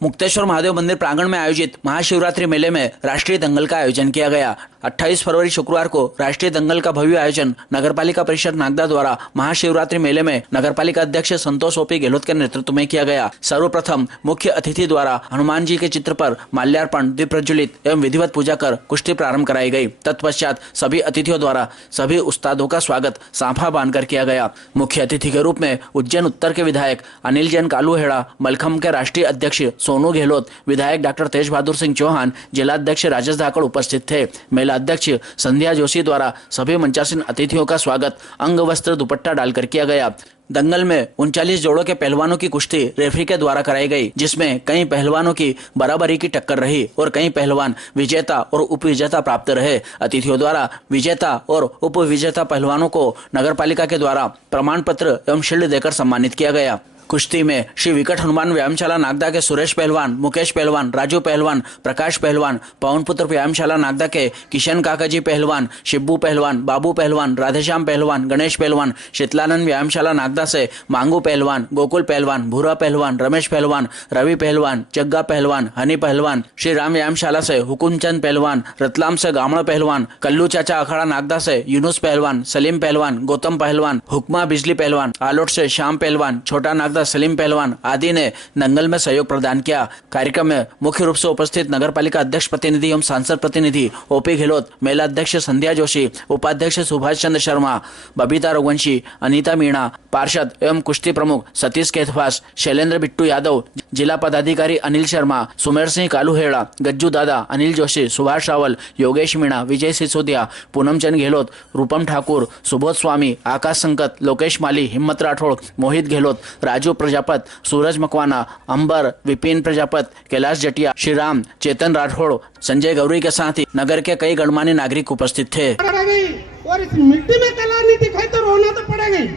मुक्तेश्वर महादेव मंदिर प्रांगण में आयोजित महाशिवरात्रि मेले में राष्ट्रीय दंगल का आयोजन किया गया। 28 फरवरी शुक्रवार को राष्ट्रीय दंगल का भव्य आयोजन नगरपालिका परिषद नागदा द्वारा महाशिवरात्रि मेले में नगरपालिका अध्यक्ष संतोष ओपी गहलोत के नेतृत्व में किया गया। सर्वप्रथम मुख्य अतिथि द्वारा हनुमान जी के चित्र पर माल्यार्पण, दीप प्रज्वलित एवं विधिवत पूजा कर कुश्ती प्रारंभ कराई गई। तत्पश्चात सभी अतिथियों द्वारा सभी उस्तादों का स्वागत सांफा बांधकर किया गया। मुख्य अतिथि के रूप में उज्जैन उत्तर के विधायक अनिल जैन कालूहेड़ा, मलखम के राष्ट्रीय अध्यक्ष सोनू गहलोत, विधायक डॉक्टर तेज बहादुर सिंह चौहान, जिलाध्यक्ष राजेश धाकड़ उपस्थित थे। मेला अध्यक्ष संध्या जोशी द्वारा सभी 85 अतिथियों का स्वागत अंग वस्त्र दुपट्टा डालकर किया गया। दंगल में 39 जोड़ों के पहलवानों की कुश्ती रेफरी के द्वारा कराई गई, जिसमें कई पहलवानों की बराबरी की टक्कर रही और कई पहलवान विजेता और उपविजेता प्राप्त रहे। अतिथियों द्वारा विजेता और उपविजेता पहलवानों को नगरपालिका के द्वारा प्रमाण पत्र एवं शील्ड देकर सम्मानित किया गया। कुश्ती में श्री विकट हनुमान व्यायामशाला नागदा के सुरेश पहलवान, मुकेश पहलवान, राजू पहलवान, प्रकाश पहलवान, पवनपुत्र व्यायामशाला नागदा के किशन काकाजी पहलवान, शिब्बू पहलवान, बाबू पहलवान, राधेश्याम पहलवान, गणेश पहलवान, शीतलानंद व्यायामशाला नागदा से मांगू पहलवान, गोकुल पहलवान, भूरा पहलवान, रमेश पहलवान, रवि पहलवान, जग्गा पहलवान, हनी पहलवान, श्री राम व्यायामशाला से हुकुमचंद पहलवान, रतलाम से गामड़ पहलवान, कल्लू चाचा अखाड़ा नागदा से यूनुस पहलवान, सलीम पहलवान, गौतम पहलवान, हुक्मा बिजली पहलवान, आलोट से श्याम पहलवान, छोटा नागदा सलीम पहलवान आदि ने दंगल में सहयोग प्रदान किया। कार्यक्रम में मुख्य रूप से उपस्थित नगरपालिका अध्यक्ष प्रतिनिधि एवं सांसद प्रतिनिधि ओपी गहलोत, मेला अध्यक्ष संध्या जोशी, उपाध्यक्ष सुभाष चंद्र शर्मा, बबीता रघुवंशी, अनीता मीणा, पार्षद एवं कुश्ती प्रमुख सतीश केथवास, शैलेंद्र बिट्टू यादव, जिला पदाधिकारी अनिल शर्मा, सुमेर सिंह कालूहेड़ा, गज्जू दादा, अनिल जोशी, सुभाष रावल, योगेश मीणा, विजय सिसोदिया, पूनम चंद गहलोत, रूपम ठाकुर, सुबोध स्वामी, आकाश संकत, लोकेश माली, हिम्मत राठौड़, मोहित गहलोत, राजू प्रजापत, सूरज मकवाना, अंबर, विपिन प्रजापत, कैलाश जटिया, श्रीराम, चेतन राठौड़, संजय गौरी के साथ ही नगर के कई गणमान्य नागरिक उपस्थित थे। और इस मिट्टी में कला नहीं दिखाई तो रोना तो पड़ेगा ही।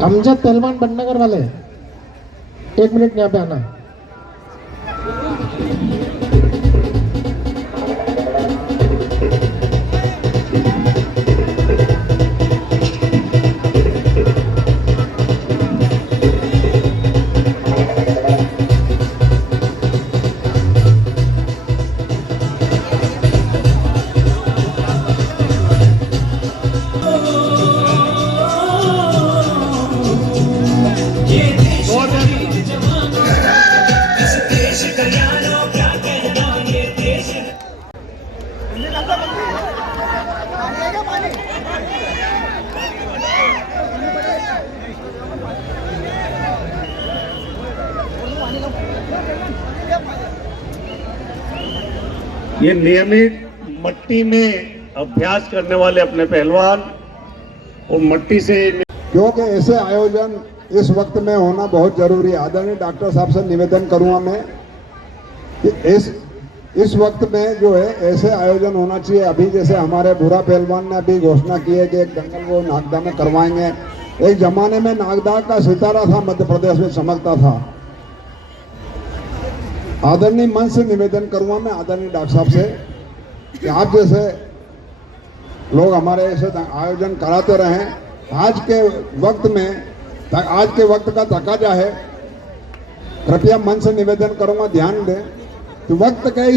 अमजद पहलवान बननगर वाले 1 मिनट यहाँ पे आना। ये नियमित मट्टी में अभ्यास करने वाले अपने पहलवान और मट्टी से, क्योंकि ऐसे आयोजन इस वक्त में होना बहुत जरूरी है। आदरणीय डॉक्टर साहब से निवेदन करूंगा मैं कि इस वक्त में जो है ऐसे आयोजन होना चाहिए। अभी जैसे हमारे भूरा पहलवान ने अभी घोषणा की है कि एक दंगल वो नागदा में करवाएंगे। एक जमाने में नागदा का सितारा था, मध्य प्रदेश में चमकता था। आदरणीय मन से निवेदन करूंगा मैं आदरणीय डॉक्टर साहब से कि आप जैसे लोग हमारे ऐसे आयोजन कराते रहें। आज के वक्त का तकाजा है। कृपया मन से निवेदन करूंगा, ध्यान दें कि वक्त के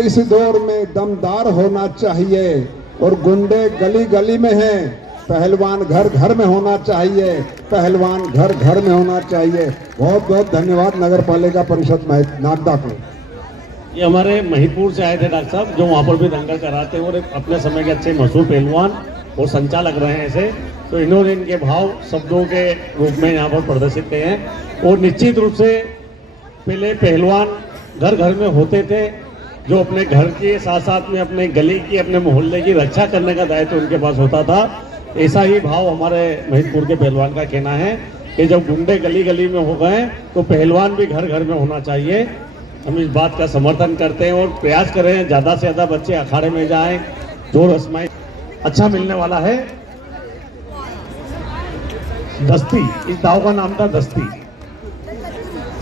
इस दौर में दमदार होना चाहिए और गुंडे गली गली में हैं। पहलवान घर घर में होना चाहिए, पहलवान घर घर में होना चाहिए। बहुत बहुत धन्यवाद नगर पालिका परिषद नागदा को। ये हमारे महिपुर से आए थे डॉक्टर साहब, जो वहाँ पर भी दंगल कराते हैं और अपने समय के अच्छे मशहूर पहलवान और संचालक रहे हैं ऐसे। तो इन्होंने इनके भाव शब्दों के रूप में यहाँ पर प्रदर्शित किए हैं। और निश्चित रूप से पहले पहलवान घर घर में होते थे, जो अपने घर के साथ साथ में अपने गली की, अपने मोहल्ले की रक्षा करने का दायित्व उनके पास होता था। ऐसा ही भाव हमारे महिदपुर के पहलवान का कहना है कि जब गुंडे गली गली में हो गए तो पहलवान भी घर घर में होना चाहिए। हम इस बात का समर्थन करते हैं और प्रयास करें ज़्यादा से ज़्यादा बच्चे अखाड़े में जाएं, जोर आजमाएं। अच्छा मिलने वाला है। दस्ती, इस दाव का नाम था दस्ती।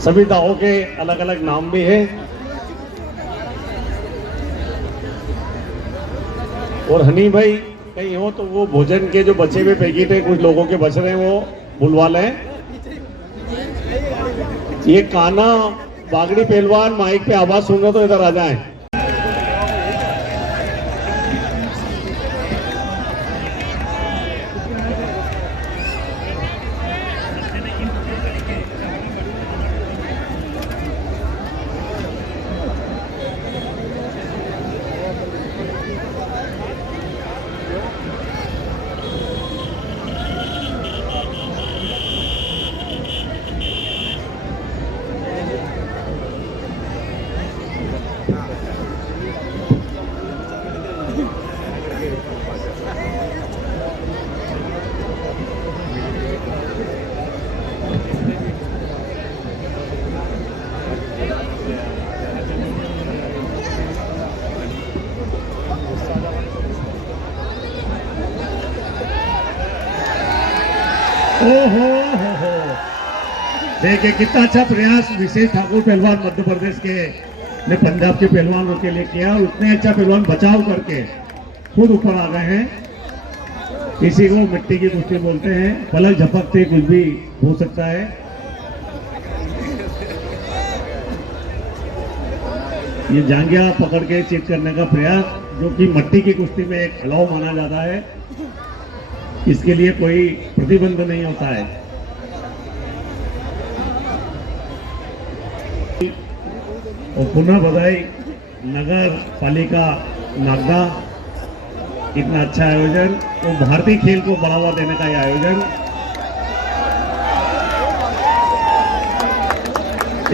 सभी दावों के अलग अलग नाम भी है। और हनी भाई कहीं हो तो वो भोजन के जो बचे हुए पैकेट है कुछ लोगों के बच रहे हैं वो बुलवा लें। ये काना बागड़ी पहलवान माइक पे आवाज सुन रहे तो इधर आ जाएं। ओहो हो देखिए कितना अच्छा प्रयास विशेष ठाकुर पहलवान मध्य प्रदेश के ने पंजाब के पहलवानों के लिए किया। उतने अच्छा पहलवान बचाव करके खुद ऊपर आ गए हैं। इसी को मिट्टी की कुश्ती बोलते हैं। पलक झपकते कुछ भी हो सकता है। ये जांघिया पकड़ के चेक करने का प्रयास जो कि मिट्टी की कुश्ती में एक अलाव माना जाता है, इसके लिए कोई प्रतिबंध नहीं होता है। और पुनः बधाई नगर पालिका नागदा, इतना अच्छा आयोजन और भारतीय खेल को बढ़ावा देने का यह आयोजन।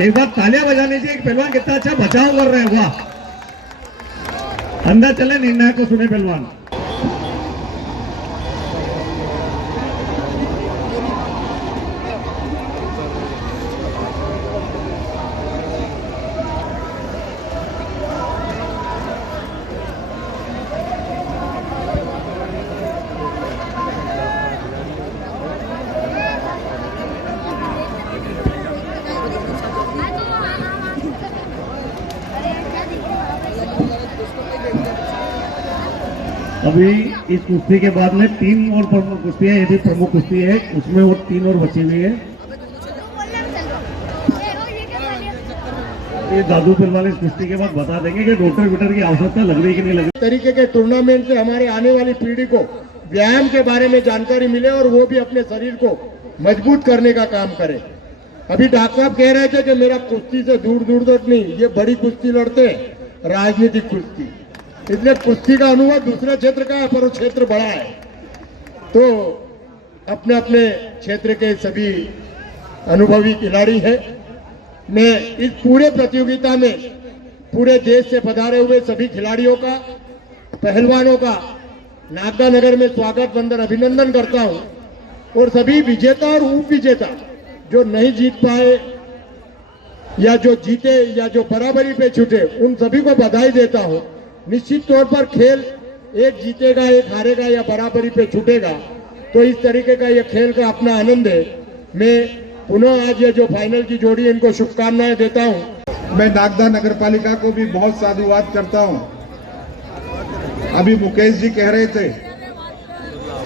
एक बार तालियां बजाने से एक पहलवान कितना अच्छा बचाव कर रहे हैं। वाह, अंदर चले निर्णय को सुने पहलवान। अभी इस कुश्ती के बाद में 3 और प्रमुख कुश्ती है। ये भी प्रमुख कुश्ती है, उसमें वो 3 और बची हुई है। ये दादू पहलवान इस कुश्ती के बाद बता देंगे कि रोटर वीटर की आवश्यकता लग रही कि नहीं लग रही। तरीके के टूर्नामेंट से हमारे आने वाली पीढ़ी को व्यायाम के बारे में जानकारी मिले और वो भी अपने शरीर को मजबूत करने का काम करे। अभी डॉक्टर साहब कह रहे थे कि मेरा कुश्ती से दूर दूर तक नहीं, ये बड़ी कुश्ती लड़ते हैं, राजनीतिक कुश्ती। इसलिए कुश्ती का अनुभव दूसरे क्षेत्र का है, पर वो क्षेत्र बड़ा है। तो अपने अपने क्षेत्र के सभी अनुभवी खिलाड़ी हैं। मैं इस पूरे प्रतियोगिता में पूरे देश से पधारे हुए सभी खिलाड़ियों का, पहलवानों का नागदा नगर में स्वागत वंदन अभिनंदन करता हूं। और सभी विजेता और उप विजेता जो नहीं जीत पाए या जो जीते या जो बराबरी पे छूटे, उन सभी को बधाई देता हूं। निश्चित तौर पर खेल एक जीतेगा, एक हारेगा या बराबरी पे छूटेगा, तो इस तरीके का ये खेल का अपना आनंद है। मैं पुनः आज ये जो फाइनल की जोड़ी है, इनको शुभकामनाएं देता हूं। मैं नागदा नगर पालिका को भी बहुत साधुवाद करता हूं। अभी मुकेश जी कह रहे थे,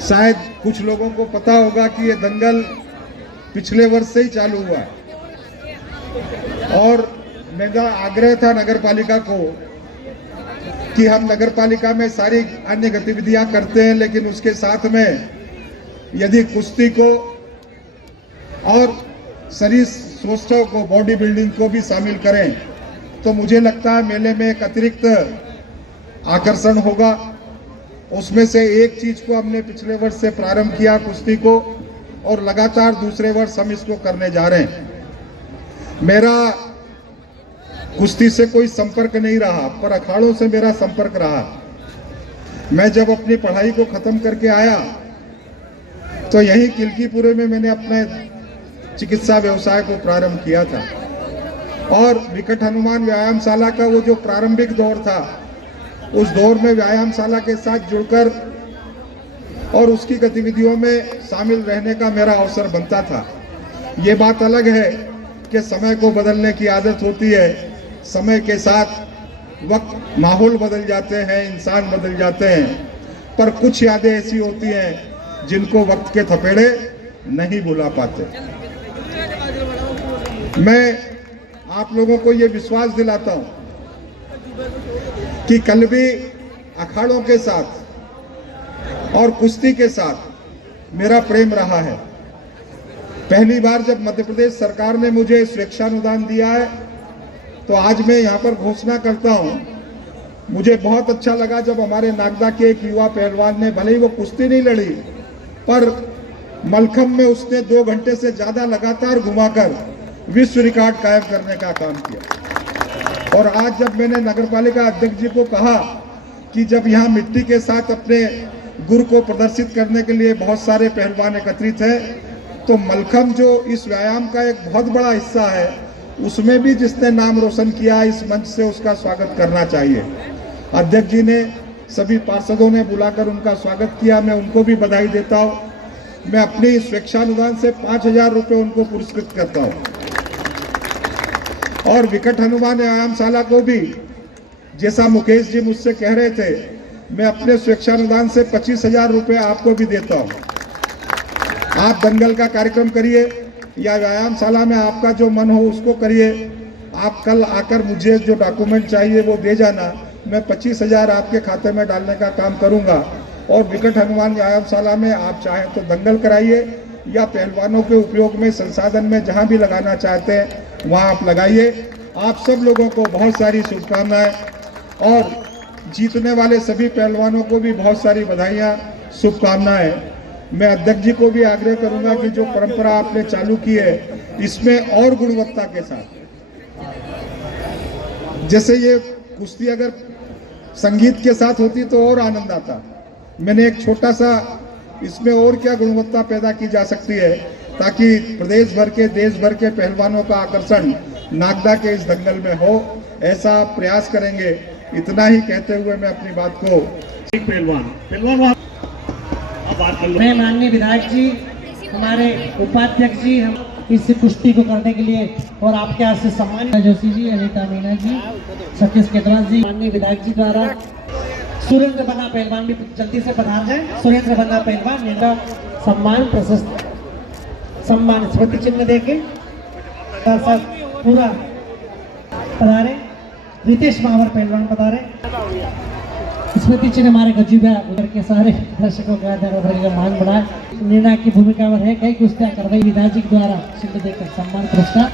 शायद कुछ लोगों को पता होगा कि ये दंगल पिछले वर्ष से ही चालू हुआ है और मेरा आग्रह था नगर पालिका को कि हम नगर पालिका में सारी अन्य गतिविधियां करते हैं, लेकिन उसके साथ में यदि कुश्ती को और शरीर स्वास्थ्य को, बॉडी बिल्डिंग को भी शामिल करें तो मुझे लगता है मेले में एक अतिरिक्त आकर्षण होगा। उसमें से एक चीज को हमने पिछले वर्ष से प्रारंभ किया कुश्ती को, और लगातार दूसरे वर्ष हम इसको करने जा रहे हैं। मेरा कुश्ती से कोई संपर्क नहीं रहा, पर अखाड़ों से मेरा संपर्क रहा। मैं जब अपनी पढ़ाई को खत्म करके आया तो यही किलकीपुरे में मैंने अपने चिकित्सा व्यवसाय को प्रारंभ किया था। और विकट हनुमान व्यायामशाला का वो जो प्रारंभिक दौर था, उस दौर में व्यायामशाला के साथ जुड़कर और उसकी गतिविधियों में शामिल रहने का मेरा अवसर बनता था। ये बात अलग है कि समय को बदलने की आदत होती है। समय के साथ वक्त, माहौल बदल जाते हैं, इंसान बदल जाते हैं। पर कुछ यादें ऐसी होती हैं जिनको वक्त के थपेड़े नहीं भुला पाते। मैं आप लोगों को ये विश्वास दिलाता हूं कि कल भी अखाड़ों के साथ और कुश्ती के साथ मेरा प्रेम रहा है। पहली बार जब मध्य प्रदेश सरकार ने मुझे स्वेच्छानुदान दिया है तो आज मैं यहाँ पर घोषणा करता हूँ, मुझे बहुत अच्छा लगा जब हमारे नागदा के एक युवा पहलवान ने, भले ही वो कुश्ती नहीं लड़ी, पर मलखंब में उसने 2 घंटे से ज़्यादा लगातार घुमाकर विश्व रिकॉर्ड कायम करने का काम किया। और आज जब मैंने नगरपालिका अध्यक्ष जी को कहा कि जब यहाँ मिट्टी के साथ अपने गुर को प्रदर्शित करने के लिए बहुत सारे पहलवान एकत्रित हैं, तो मलखंब जो इस व्यायाम का एक बहुत बड़ा हिस्सा है, उसमें भी जिसने नाम रोशन किया, इस मंच से उसका स्वागत करना चाहिए। अध्यक्ष जी ने, सभी पार्षदों ने बुलाकर उनका स्वागत किया, मैं उनको भी बधाई देता हूँ। मैं अपनी स्वेच्छानुदान से 5,000 रुपये उनको पुरस्कृत करता हूँ। और विकट हनुमान व्यायामशाला को भी, जैसा मुकेश जी मुझसे कह रहे थे, मैं अपने स्वेच्छानुदान से 25,000 रुपये आपको भी देता हूँ। आप दंगल का कार्यक्रम करिए या व्यायामशाला में आपका जो मन हो उसको करिए। आप कल आकर मुझे जो डॉक्यूमेंट चाहिए वो दे जाना, मैं 25,000 आपके खाते में डालने का काम करूंगा। और विकट हनुमान व्यायामशाला में आप चाहें तो दंगल कराइए या पहलवानों के उपयोग में, संसाधन में जहां भी लगाना चाहते हैं वहां आप लगाइए। आप सब लोगों को बहुत सारी शुभकामनाएं और जीतने वाले सभी पहलवानों को भी बहुत सारी बधाइयाँ, शुभकामनाएं। मैं अध्यक्ष जी को भी आग्रह करूंगा कि जो परंपरा आपने चालू की है इसमें और गुणवत्ता के साथ, जैसे ये कुश्ती अगर संगीत के साथ होती तो और आनंद आता। मैंने एक छोटा सा इसमें और क्या गुणवत्ता पैदा की जा सकती है ताकि प्रदेश भर के, देश भर के पहलवानों का आकर्षण नागदा के इस दंगल में हो, ऐसा प्रयास करेंगे। इतना ही कहते हुए मैं अपनी बात को पहलवान मैं माननीय विधायक जी, हमारे उपाध्यक्ष जी, हम इस कुश्ती को करने के लिए और आपके यहाँ से सम्मानित जोशी जी, अनिता मीना जी, सतीश केतवाल जी, माननीय विधायक जी द्वारा सुरेंद्र बन्ना पहलवान भी जल्दी से पधार जाए। सुरेंद्र बन्ना पहलवान इनका सम्मान, प्रशस्त सम्मान स्मृति चिन्ह देके पूरा पधारे। रितेश मावर पहलवान पधारे। स्मृति चिन्ह हमारे गजूबा उधर के सारे दर्शकों का मान बढ़ाए। निर्णायक की भूमिका में है, कई कुश्तियां करवाई विधायक जी द्वारा चिन्ह देकर सम्मान पुरस्कार।